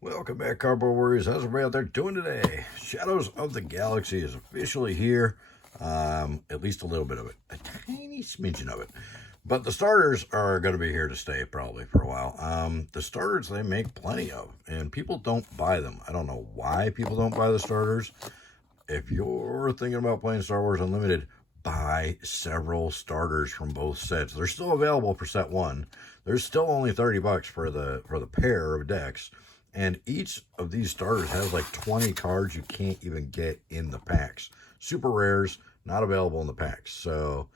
Welcome back, Cardboard Warriors. How's everybody out there doing today? Shadows of the Galaxy is officially here. At least a little bit of it. A tiny smidgen of it. But the starters are going to be here to stay probably for a while. The starters, they make plenty of, and people don't buy them. I don't know why people don't buy the starters. If you're thinking about playing Star Wars Unlimited, buy several starters from both sets. They're still available for set one. There's still only $30 for the pair of decks. And each of these starters has like 20 cards you can't even get in the packs. Super rares, not available in the packs. So,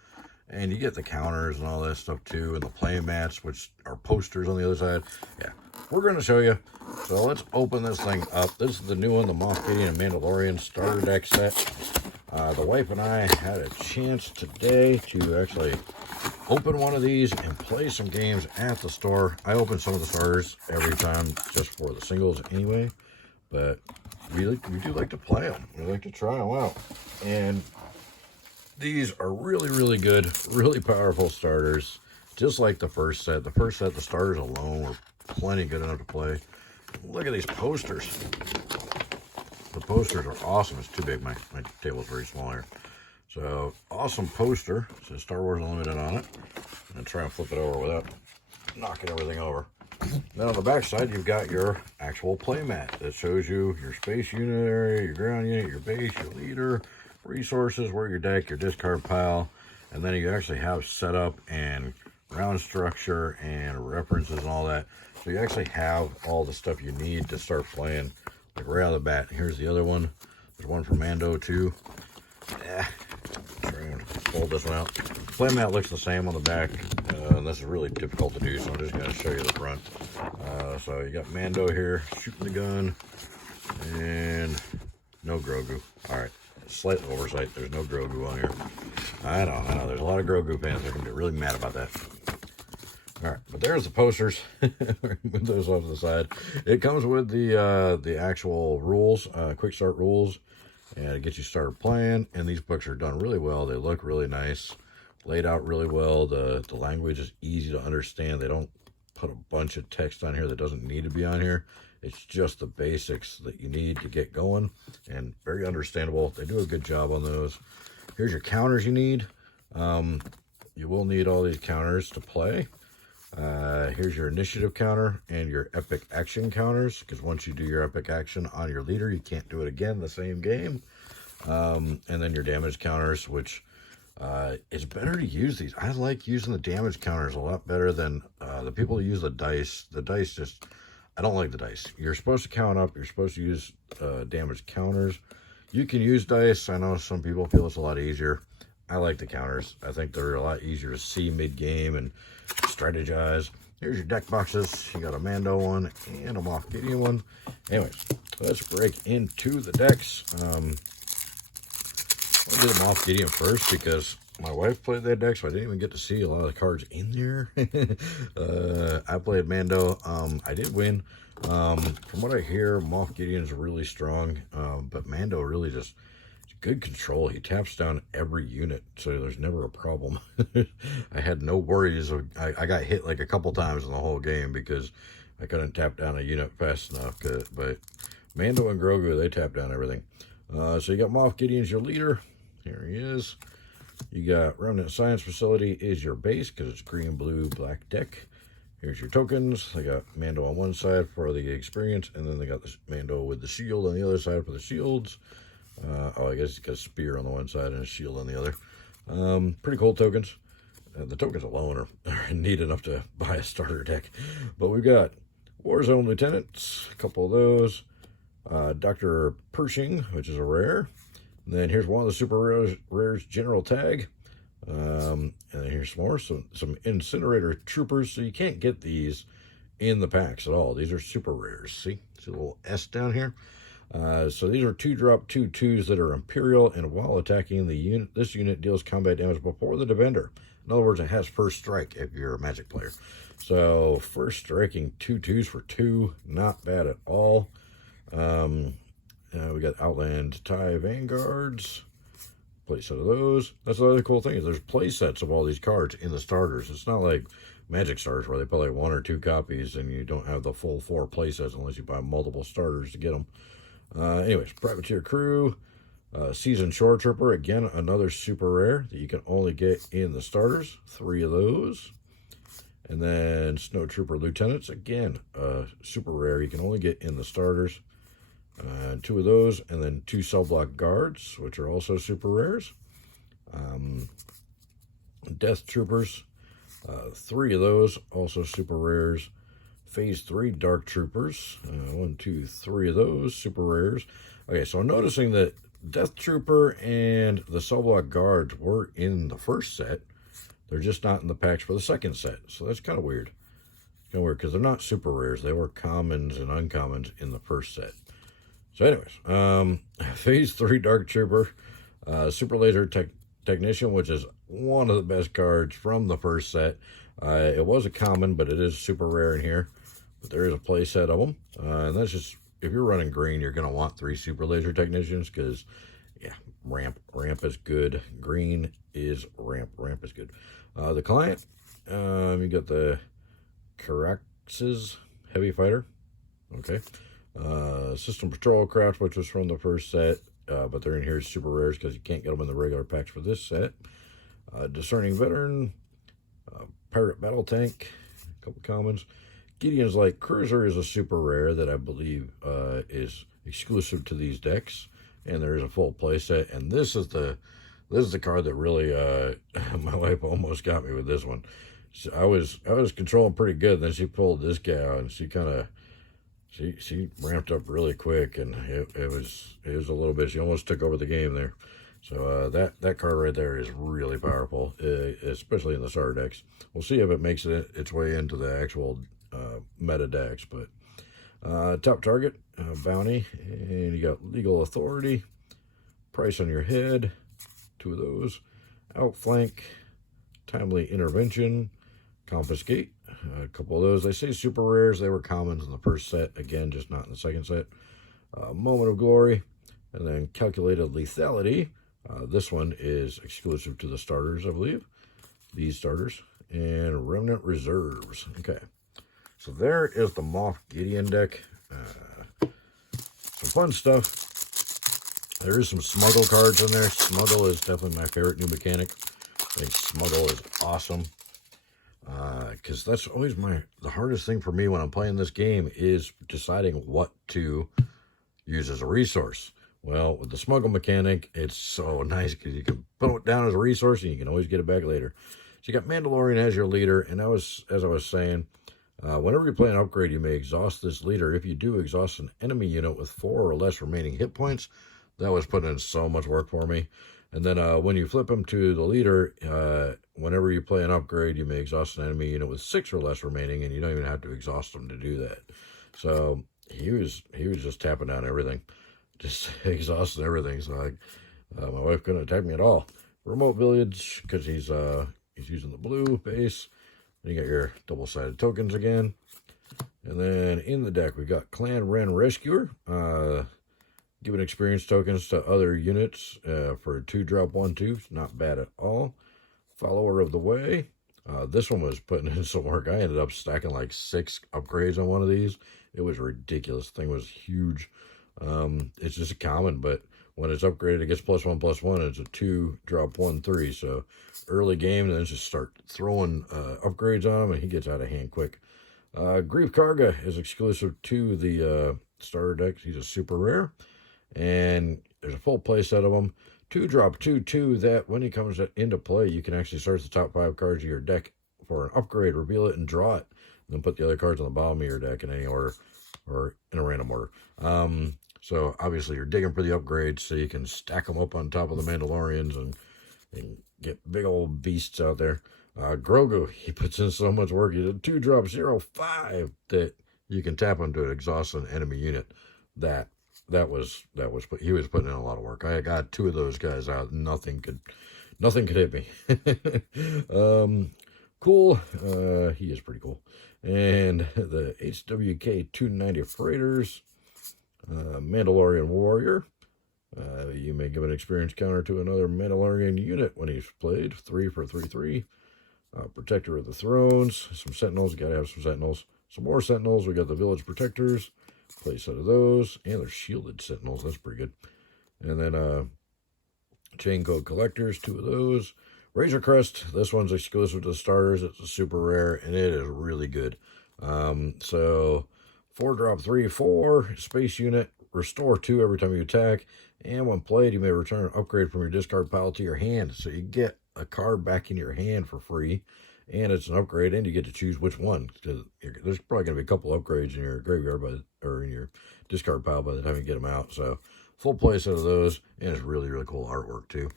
and you get the counters and all that stuff too, and the play mats, which are posters on the other side. Yeah, we're going to show you. So let's open this thing up. This is the new one, the Moff Gideon and Mandalorian starter deck set. The wife and I had a chance today to actually open one of these and play some games at the store. I open some of the starters every time just for the singles anyway, but we do like to play them. We like to try them out. And these are really, really good, really powerful starters, just like the first set. The first set, the starters alone were plenty good enough to play. Look at these posters. The posters are awesome. It's too big. My table's very small here. So, awesome poster. It says Star Wars Unlimited on it. And try and flip it over without knocking everything over. Then on the back side, you've got your actual playmat that shows you your space unit area, your ground unit, your base, your leader, resources, where your deck, your discard pile. And then you actually have setup and round structure and references and all that. So you actually have all the stuff you need to start playing, like right out of the bat. Here's the other one. There's one for Mando too. Try and fold this one out. Playmat looks the same on the back. And this is really difficult to do, so I'm just going to show you the front. So you got Mando here shooting the gun, and no Grogu. All right, slight oversight. There's no Grogu on here. I know. There's a lot of Grogu fans that are going to be really mad about that. All right, but there's the posters. Move those off to the side. It comes with the actual rules, quick start rules, and it gets you started playing. And these books are done really well. They look really nice, laid out really well. The language is easy to understand. They don't put a bunch of text on here that doesn't need to be on here. It's just the basics that you need to get going, and very understandable. They do a good job on those. Here's your counters you need. You will need all these counters to play. Here's your initiative counter and your epic action counters, because once you do your epic action on your leader, you can't do it again the same game. And then your damage counters, which it's better to use these. I like using the damage counters a lot better than the people who use the dice. The dice just, I don't like the dice. You're supposed to count up. You're supposed to use damage counters. You can use dice. I know some people feel it's a lot easier. I like the counters. I think they're a lot easier to see mid-game and strategize. Here's your deck boxes. You got a Mando one and a Moff Gideon one. Anyways, let's break into the decks. I'll do the Moff Gideon first because my wife played that deck, so I didn't even get to see a lot of the cards in there. I played Mando. I did win. From what I hear, Moff Gideon's really strong, but Mando really just good control. He taps down every unit, so there's never a problem. I had no worries. I got hit like a couple times in the whole game because I couldn't tap down a unit fast enough. But Mando and Grogu, they tap down everything. So you got Moff Gideon's your leader. Here he is. You got Remnant Science Facility is your base because it's green, blue, black deck. Here's your tokens. They got Mando on one side for the experience, and then they got this Mando with the shield on the other side for the shields. I guess he's got a spear on the one side and a shield on the other. Pretty cool tokens. The tokens alone are neat enough to buy a starter deck. But we've got Warzone Lieutenants, a couple of those. Dr. Pershing, which is a rare. And then here's one of the super rares, General Tag. And then here's some more, some Incinerator Troopers. So you can't get these in the packs at all. These are super rares. See a little S down here? So these are 2-drop 2/2s that are Imperial, and while attacking the unit, this unit deals combat damage before the defender. In other words, it has first strike if you're a Magic player. So first striking 2/2s for 2, not bad at all. We got Outland TIE Vanguards. Play set of those. That's the other cool thing is there's play sets of all these cards in the starters. It's not like Magic Stars where they put like 1 or 2 copies and you don't have the full 4 playsets unless you buy multiple starters to get them. Anyways, Privateer Crew, Seasoned Shore Trooper, again, another super rare that you can only get in the starters. 3 of those. And then Snow Trooper Lieutenants, again, super rare. You can only get in the starters. 2 of those, and then 2 Cell Block Guards, which are also super rares. Death Troopers, 3 of those, also super rares. Phase 3 Dark Troopers, 1, 2, 3 of those, super rares. Okay, so I'm noticing that Death Trooper and the Cell Block Guards were in the first set. They're just not in the packs for the second set, so that's kind of weird. Kind of weird, because they're not super rares. They were commons and uncommons in the first set. So anyways, Phase 3 Dark Trooper, Super Laser Technician, which is one of the best cards from the first set. It was a common, but it is super rare in here. But there is a play set of them. And that's just, if you're running green, you're going to want 3 Super Laser Technicians because, yeah, ramp is good. Green is ramp is good. The client, you got the Caraxes Heavy Fighter. Okay. System Patrol Craft, which was from the first set, but they're in here as super rares because you can't get them in the regular packs for this set. Discerning Veteran, Pirate Battle Tank, a couple commons. Gideon's Light Cruiser is a super rare that I believe is exclusive to these decks, and there is a full play set. And this is the card that really my wife almost got me with this one. So I was controlling pretty good, and then she pulled this guy out, and she kind of she ramped up really quick, and it was a little bit. She almost took over the game there. So that card right there is really powerful, especially in the SAR decks. We'll see if it makes its way into the actual meta decks. But top target, bounty, and you got legal authority, price on your head, 2 of those, outflank, timely intervention, confiscate, a couple of those. They say super rares. They were commons in the first set, again, just not in the second set. Moment of Glory, and then calculated lethality. This one is exclusive to the starters, I believe. These starters. And Remnant Reserves. Okay. So there is the Moff Gideon deck. Some fun stuff. There is some Smuggle cards in there. Smuggle is definitely my favorite new mechanic. I think Smuggle is awesome. Because that's always the hardest thing for me when I'm playing this game is deciding what to use as a resource. Well, with the Smuggle mechanic, it's so nice because you can put it down as a resource and you can always get it back later. So you got Mandalorian as your leader, and as I was saying, whenever you play an upgrade, you may exhaust this leader. If you do exhaust an enemy unit with 4 or less remaining hit points, that was putting in so much work for me. And then when you flip him to the leader, whenever you play an upgrade, you may exhaust an enemy unit with 6 or less remaining, and you don't even have to exhaust them to do that. So he was just tapping down everything, just exhausting everything. So my wife couldn't attack me at all. Remote Village, because he's using the blue base. Then you got your double-sided tokens again. And then in the deck, we got Clan Ren Rescuer. Giving experience tokens to other units for a 2-drop 1/2. Not bad at all. Follower of the Way. This one was putting in some work. I ended up stacking like 6 upgrades on one of these. It was ridiculous. The thing was huge. It's just a common, but when it's upgraded, it gets +1/+1. It's a 2-drop 1/3. So early game, then just start throwing upgrades on him, and he gets out of hand quick. Grief Karga is exclusive to the starter decks. He's a super rare. And there's a full play set of them. 2-drop 2/2 that when he comes into play, you can actually search the top 5 cards of your deck for an upgrade, reveal it, and draw it. And then put the other cards on the bottom of your deck in any order or in a random order. So obviously you're digging for the upgrades so you can stack them up on top of the Mandalorians and get big old beasts out there. Grogu, he puts in so much work. He's a 2-drop 0/5 that you can tap him to exhaust an enemy unit. He was putting in a lot of work. I got 2 of those guys out. Nothing could hit me. Cool. He is pretty cool. And the HWK 290 Freighters, Mandalorian Warrior. You may give an experience counter to another Mandalorian unit when he's played. 3 for 3/3. Protector of the Thrones, some Sentinels, gotta have some Sentinels. Some more Sentinels, we got the Village Protectors, play set of those, and they're shielded Sentinels, that's pretty good. And then Chain Code Collectors, 2 of those. Razor Crest, this one's exclusive to the starters, it's a super rare, and it is really good. So 4 drop 3, 4, space unit, restore 2 every time you attack, and when played, you may return an upgrade from your discard pile to your hand. So you get a card back in your hand for free, and it's an upgrade, and you get to choose which one, because there's probably going to be a couple upgrades in your graveyard or in your discard pile by the time you get them out. So full play set of those, and it's really, really cool artwork too.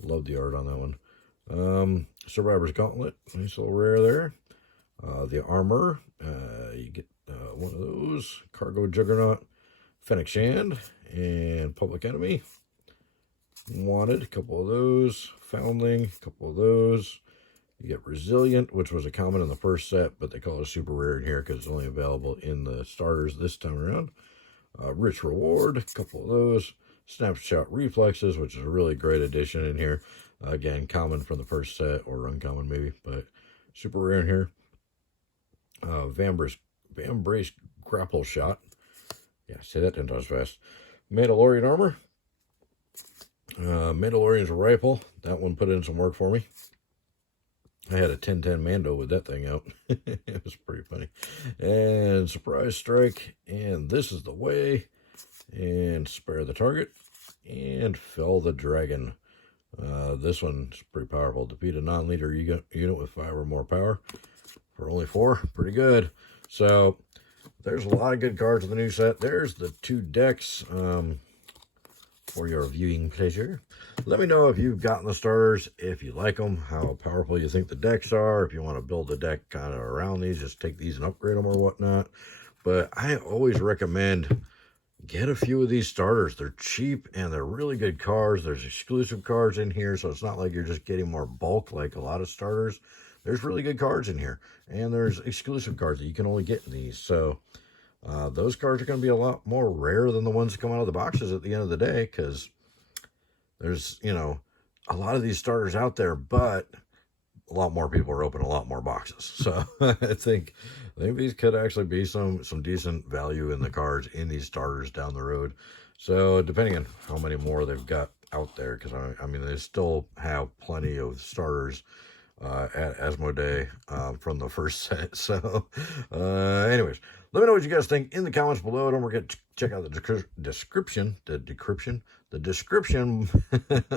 Love the art on that one. Survivor's Gauntlet, nice little rare there. The Armor, you get one of those. Cargo Juggernaut, Fennec Shand, and Public Enemy. Wanted, a couple of those. Foundling, a couple of those. You get Resilient, which was a common in the first set, but they call it a super rare in here because it's only available in the starters this time around. Rich Reward, a couple of those. Snapshot Reflexes, which is a really great addition in here. Again, common from the first set, or uncommon maybe, but super rare in here. Vambrace Grapple Shot. Yeah, say that 10 times fast. Mandalorian Armor. Mandalorian's Rifle. That one put in some work for me. I had a 10-10 Mando with that thing out. It was pretty funny. And Surprise Strike. And This Is the Way. And Spare the Target. And Fell the Dragon. This one's pretty powerful. Defeat a non-leader unit with 5 or more power for only 4. Pretty good. So there's a lot of good cards in the new set. There's the 2 decks for your viewing pleasure. Let me know if you've gotten the starters, if you like them, how powerful you think the decks are. If you want to build a deck kind of around these, just take these and upgrade them or whatnot. But I always recommend get a few of these starters. They're cheap and they're really good cards. There's exclusive cards in here, so it's not like you're just getting more bulk like a lot of starters. There's really good cards in here, and there's exclusive cards that you can only get in these. So those cards are going to be a lot more rare than the ones that come out of the boxes at the end of the day, because there's, you know, a lot of these starters out there, but a lot more people are opening a lot more boxes. So I think these could actually be some decent value in the cards in these starters down the road. So depending on how many more they've got out there, because I mean, they still have plenty of starters at Asmodee from the first set. So anyways, let me know what you guys think in the comments below. Don't forget to check out the description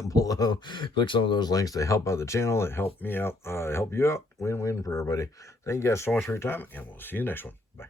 below. Click some of those links to help out the channel. It help me out, help you out. Win-win for everybody. Thank you guys so much for your time, and we'll see you next one. Bye.